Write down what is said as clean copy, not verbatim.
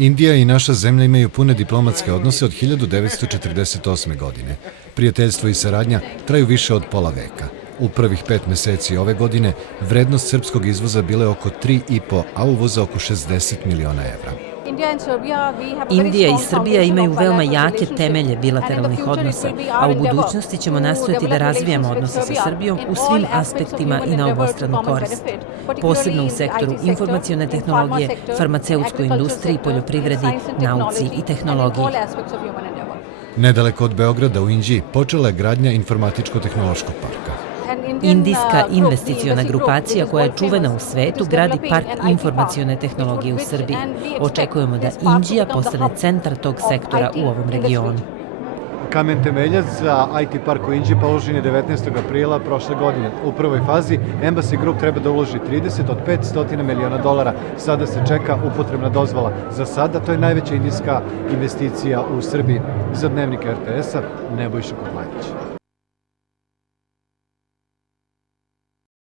Indija i naša zemlja imaju pune diplomatske odnose od 1948. godine. Prijateljstvo i saradnja traju više od pola veka. U prvih 5 meseci ove godine vrednost srpskog izvoza bila je oko 3,5, a uvoza oko 60 miliona evra. Indija i Srbija imaju veoma jake temelje bilateralnih odnosa, a u budućnosti ćemo nastojati da razvijamo odnose sa Srbijom u svim aspektima i na obostranu korist. Posebno u sektoru informacione tehnologije, farmaceutskoj industriji, poljoprivredi, nauci i tehnologiji. Nedaleko od Beograda u Inđiji počela je gradnja informatičko-tehnološkog parka. Indijska investiciona grupacija koja je čuvena u svetu gradi park informacione tehnologije u Srbiji. Očekujemo da Inđija postane centar tog sektora u ovom regionu. Kamen temeljac za IT park u Inđiji položen je 19. aprila prošle godine. U prvoj fazi Embassy Group treba da uloži 30 od 500 miliona dolara. Sada se čeka upotrebna dozvola. Za sada to je najveća indijska investicija u Srbiji. Za Dnevnik RTS-a Nebojša Kotlajić.